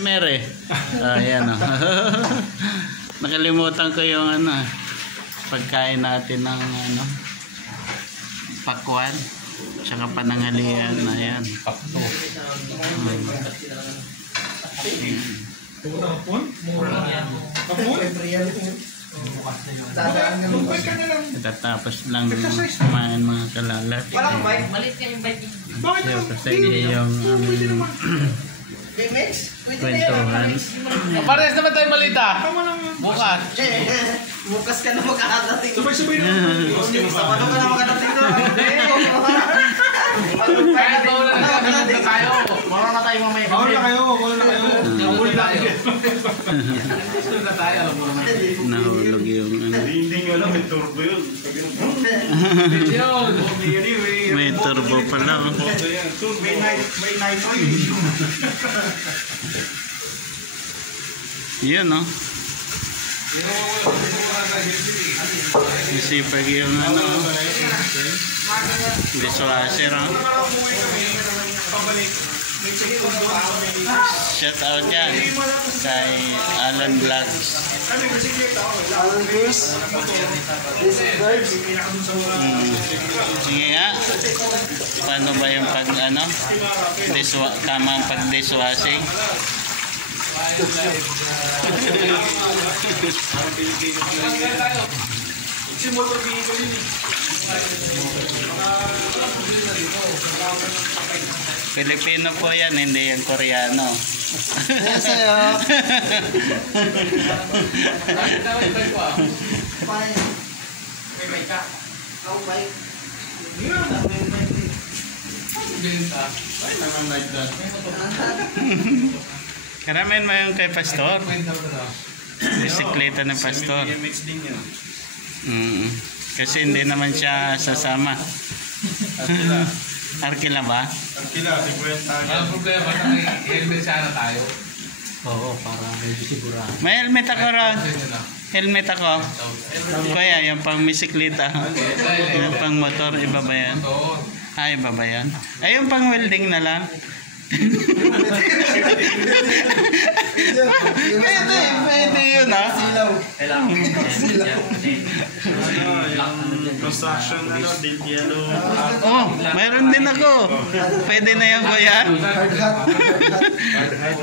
Mere. Ayan o. Nakalimutan ko yung ano, pagkain natin ng ano, pakwan. Tsaka pananghalian. Ayan. Pakto. Tapos lang kumain mga kalalat. Malit ka yung bike. Kasi yung kwentuhan. Pares naman tayo malita. Bukas. Bukas ka na makakadating. Sabay-sabay na. Sabado ka na makakadating doon. Kaya bawal na tayo. Mawala na tayo mamaya. Bawal na kayo. Nahuli na kayo. Gusto na tayo. Alam mo naman. Nahulog yung ano. Hindi nyo alam, may turbo yun. May turbo pala. May night oil. Yan o. Isipag yung ano. Dishwasher o. Shout out yan kay Alan Vlogs. Sige nga. Paano ba yung pag ano? Tamang pag dishwashing? Pilipino po yan, hindi yan Koreano. Yes, sa'yo. Karamin mo yung kay Pastor. Bisikleta ng Pastor. Kasi hindi naman siya sasama. Arkila ba? Arkila, 50 tayo. Walang problema. Helmet sana tayo. Oo, para medyo sigurado. May helmet ako ron. Helmet ako. Kuya, yung pang bisikleta. Yung pang motor, iba ba yan? Ay, iba ba yan? Ay, yung pang welding na lang. Pwede yun ha. Construction, yellow. Oh, mayroon din ako. Pwede na yan kuya.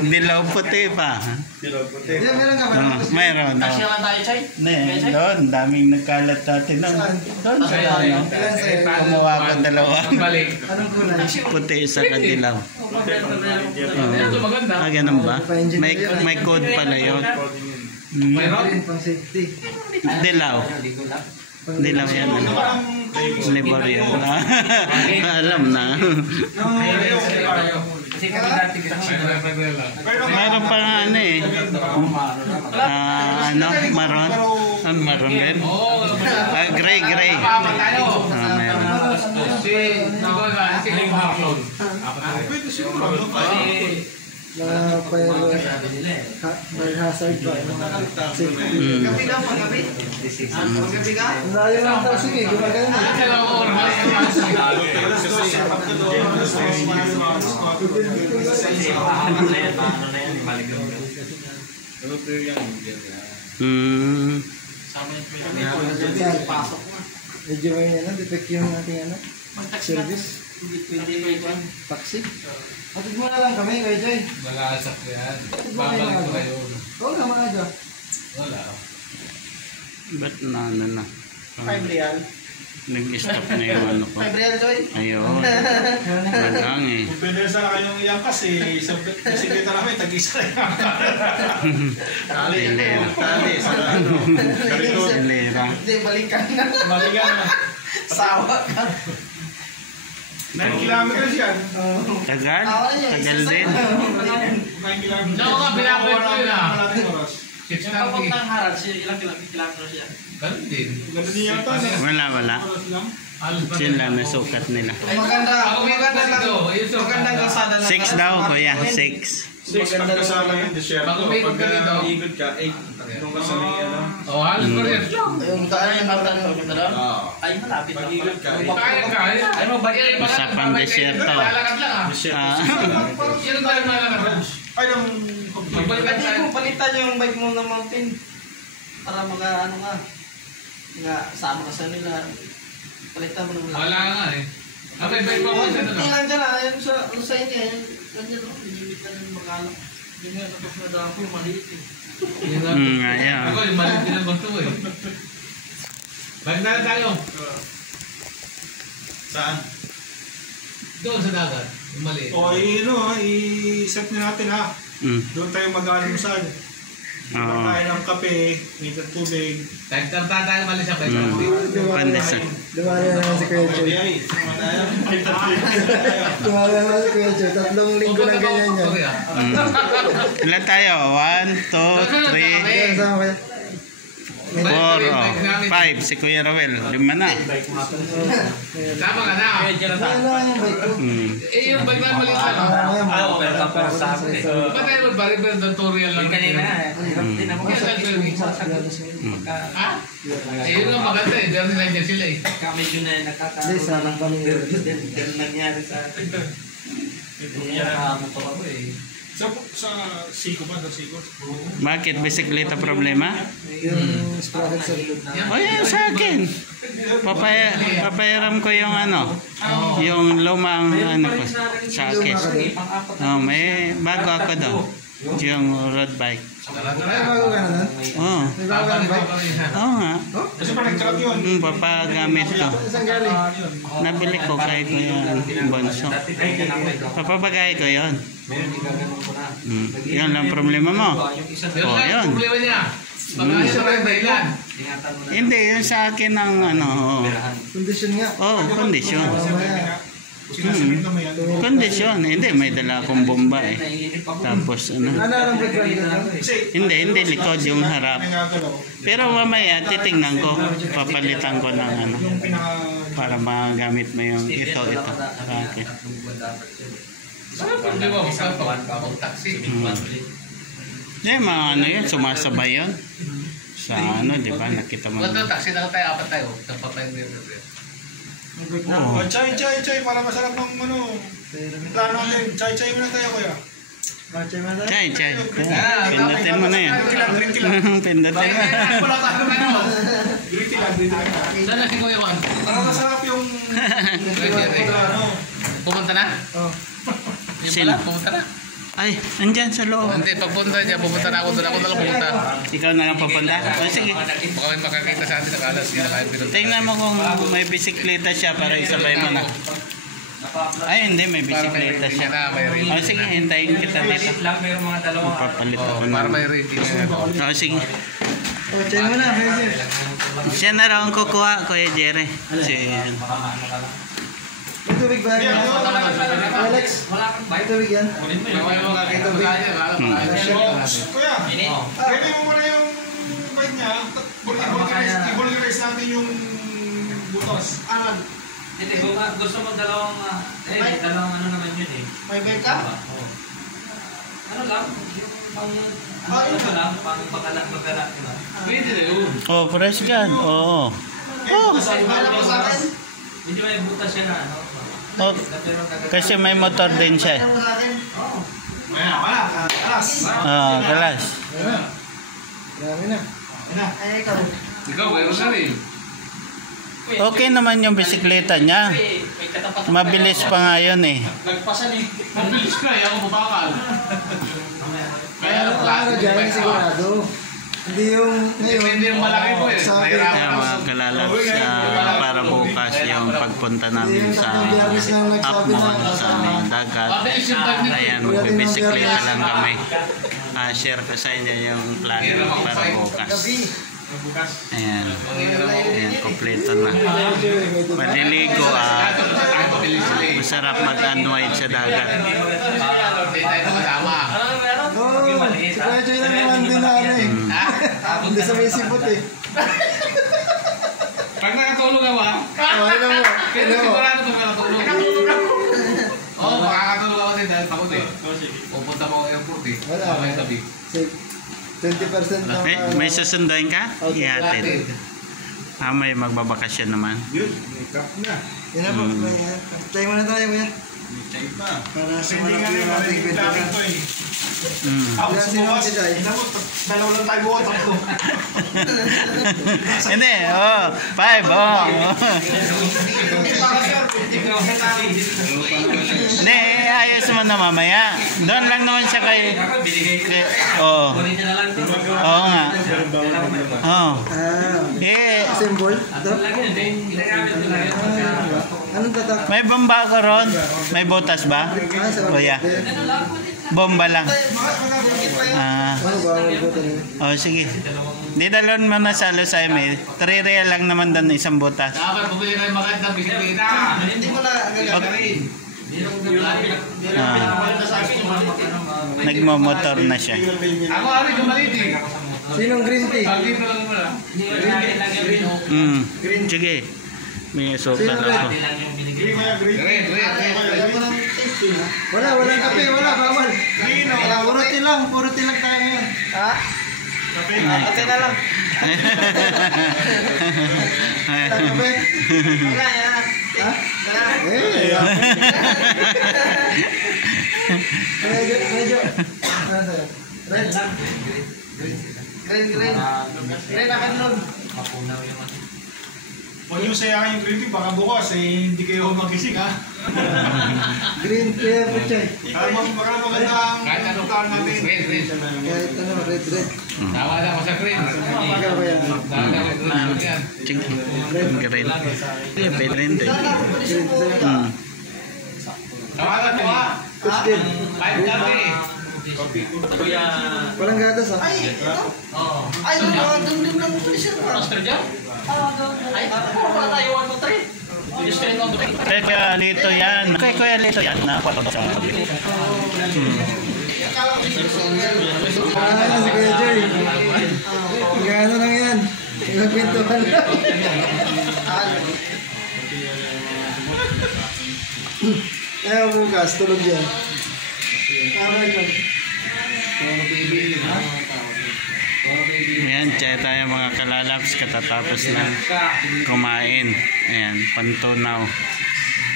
Dilaw puti pa. Mayroon. Kasi lang tayo, Chay. Doon, daming nagkalat natin. Doon sa ano. Kumuha ko dalawa. Anong kulay? Puti sa kadilaw. Ito maganda. Ah, ganun ba? May code pala yun. Mayroon? Dilaw. Dilaw yan. Libor yun. Alam na. Mayroon pa nga ano eh. Ano? Maroon? Ano maroon din? Gray. Mayroon. Pwede siguro. May hazard ba? Gabi lang, pag-gabi. Pag-gabi ka? Layo lang daw, sige, gumagano. Medyo may ano, defect yung ating ano, service. Taxi. Hatid mo na lang kami, Kuya Joy. Nag-aasak yan. Babalik ko kayo. Oo naman aga. Wala. Ba't na na? 5 real. Nag-stop na yung ano ko. 5 real, Joy. Ayun. Magang eh. Kung pwede sana kayong iyang kasi sa bisikleta namin, tag-isa lang. Tali, sa ano. Lera. Hindi, balikan na. Maligan na. Sawa ka. 9 kilometers yan. Tagal? Tagal din. 9 kilometers. No, nga, binabalik ko yun ah. 6 Kapag ng harap, ilang kilometers siya? Ganun din. Ganda din yata. Wala. Yun lang nasukat nila. Ay, maganda lang. Magandang kalsada lang. 6 daw kuya, 6. 6 pagkasama yung desierto. Pag umikot ka dito. Ikot ka, 8. Nung kasama yung ano. Oh, halos ko rin. Yung daan yung matan mo kita doon? Ay, malapit lang. Pag-ikot ka, Kaya ka. Ay, mabagay. Usapang desierto. Lalakad lang ah. desierto. Ah, Yun tayo malakad. Ay, nung Magbalik Pwede tayo. kung palitan yung bike mo ng mountain. Para ano ka. Nga, sama ka sa nila. Palitan mo ng Wala nga eh. May bike pa ko siya na lang. Tingnan dyan ah. Ayun sa inyo. Ayun. Ganyan o. Binibigyan ng magalak. Yun nga, tapos na dako yung maliit eh. Ayan. Ako, yung maliit din ang gusto ko eh. Balik na lang tayo. Saan? Doon sa dagat. Yung maliit. O, i-set na natin ha. Doon tayo mag-almusal. Doon tayo ng kape, may tubig. Tagtarta tayo malis siya. Pandesal. Dumali na naman si Kuya Choy. Ay, sama tayo. Dumali na naman si Kuya Choy. 3 linggo na ganyan yan. Ilan tayo? 1, 2, 3, Ayan, sama kayo. 4, 5. Si Kuya Rowel. 5 na. Tama ka na. Ano yung bike ko? Eh, yung bike na maliit na. Ba't tayo magbalik ba ng tutorial lang? Ha? Eh, yun ang maganda eh. Dahil nila dyan sila eh. Hindi, sarang kami. Sa Siko ba? Sa Siko? Bakit? Bisikleta problema? Yung sprocket sa likod. O yan sa akin. Papayaram ko yung yung lumang ko sa akin. May bago ako daw. Yung road bike. Ay, bago ka na nun? Oo. May bago ka na bike? Oo nga. Kasi pa nag-truck yun. Papagamit ko. Saan galing? Nabili ko kay Kuya Bonso. Papabagay ko yun. Yun lang problema mo. Yun Oh, lang yun. yung problema niya. Baka siya lang dahilan. Hindi, yun sa akin ang Kondisyon nga. kondisyon. Sinasabihin mo yan. Kondisyon. Hindi, may dala akong bomba eh. Tapos Ano ang bike ride ka? Kasi, Hindi likod yung harap. nangagalaw. Pero mamaya, titingnan ko. Papalitan ko ng Yung pinaka... para magamit mo yung ito sa akin. Ano ang problema mo? Pag-taxi. Hindi, yun, sumasabay yun. Sa di ba, nakita mo. Kung ito, taxi na tayo, 4 tayo. Tapos tayo din. Oo. Chay, para masarap ng plano natin. Chay muna tayo kuya. Chay man tayo? Chay. Pindutin mo na yan. Pindutin mo. Wala tayo na. Griti lang. Saan na si Kuya Juan? Para masarap yung... Pumunta na? Oo. Sino? Pumunta na? Ay, andyan sa loob. Hindi, pagpunta niya, pumunta na ako. Doon ako nakapunta. Ikaw na lang papunta? O sige. Baka may makakita sa atin ng alas. Hindi na kahit pinunta. Tingnan mo kung may bisikleta siya para isabay mo na. Ay, hindi. May bisikleta siya. Siya na, may rating. O sige, hintayin kita dito. Papalit ako Para na. may rating. O sige. Oh, chay mo na. Pwede. Siya na raw ang kukuha, Kuya Jerry. Yan. May tubig ba? Alex, may tubig yan. May makakita sa kanya. Kuya, pwede mo muna yung bike niya. I-vulgarize natin yung butos. Aral. Hindi, gusto mo dalawang ano naman yun eh. May bike ka? Ano lang, yung pang pagkalak, diba? Pwede na yun. Oh, fresh gun. Oo. Alam mo sa akin? Medyo may butas siya na, ano? Oh, kasi may motor din siya. Alam mo sa akin? Wala. Alas. Galas. Dami na. Ay, ikaw. Ikaw, mayroon na rin. Okay naman yung bisikleta niya. Mabilis pa nga yun eh. Nagpasan eh. Mabilis ka, ayaw mo babakal. Kaya Ano dyan, sigurado. Hindi yung ngayon. Hindi yung malaki po eh. Sa akin. Nahirapan Kaya ako. mga kalalabs, para bukas yung pagpunta namin sa Apmon, sa may dagat. Ayan, magbibisikleta lang kami. Share ko sa inyo yung plano para bukas. Ayan, kompleto na. Maliligo at masarap mag-unwind sa dagat. Hindi tayo kasama. Oo, si Kuya Choy lang naman din na ano eh. Hindi sa may sipot eh. Pag nakatulog ka ba? Oh, ano mo? Kaya sigurado kung nakatulog. Oo, makakatulog ako din dahil pagod eh. Pupunta mo ako airport eh. Wala. Mamaya gabi. 20% na. May susunduin ka? Ihatid. May magbabakasyon naman. Yun, may cup na. Yan na po. Chay muna tayo kuya. May chay pa. Para sa Hindi malaki nga yung ating rin, benta. ito eh. Tapos bukas, dalawa lang tayo bukas ako. Hindi, 5, Hindi, ayos mo na mamaya. Doon lang naman siya kay Kunin na lang ito. Oo nga. Symbol? Ito? Ginagamit ko lang yun. Anong tatak? May bomba ka ron? May butas ba? Kuya. Bomba lang. Ano ba ang buto niya? Sige. Di dalon mo na sa Los Aime. 3 real lang naman doon isang butas. Dapat bumili kayo magandang bisikleta. Hindi mo na gagawin. Nagmamotor na siya. Ako ari gumalit eh. Sinong green tea? Pag-green mo lang muna. Sige. May sopa na ako. Green. Walang kape, bawal. Puro tilang tayo ngayon. Ha? Kape na lang. Kape? Ha? Medyo. Green akan nun. Huwag yung sayakan yung green tea, baka bukas hindi kayo magising ha. Green tea, putya. Baka magandang Kahit ano puntaan natin. Green. Kahit ano, red. Tawa na ako sa green. Ikaw ba yan? Tawa na ako sa green yan. Green. Pwede rin din. Tawagan mo ha. Push din. 5:30. Walang gatas ha? Ay, doon lang mo siya. Master dyan? Ay, wala tayo 1, 2, 3. Kaya Lito yan. Kaya Lito yan. Nakwat sa mga kabili. Si Kuya Joy. Gano'n lang yan. Nagpintuhan lang. Ayaw bukas, tulog yan. Tama lang. Ayan, chay tayo mga kalalaps. Katatapos na kumain. Ayan, pantunaw.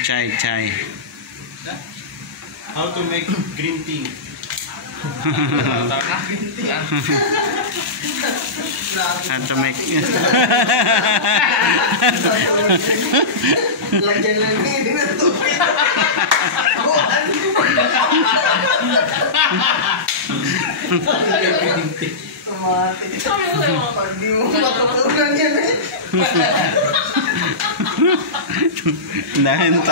Chay. How to make green tea. How to make... Lagyan lang hindi na tubig. Hindi mo matutunan yan eh. Daming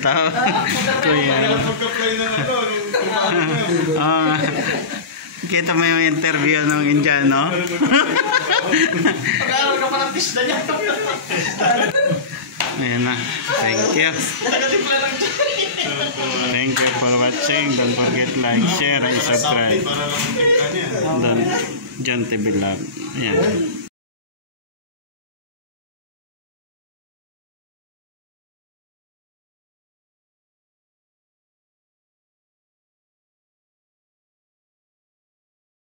tao. Kuya. Pagka-play na ito, Kita mo yung interview ng Indiano? Pag-aaral ka pa ng pista niya. Ayan na. Thank you. Thank you for watching. Don't forget like, share, and subscribe. para lang ang tingka niya. Don John TV Lab. Ayan.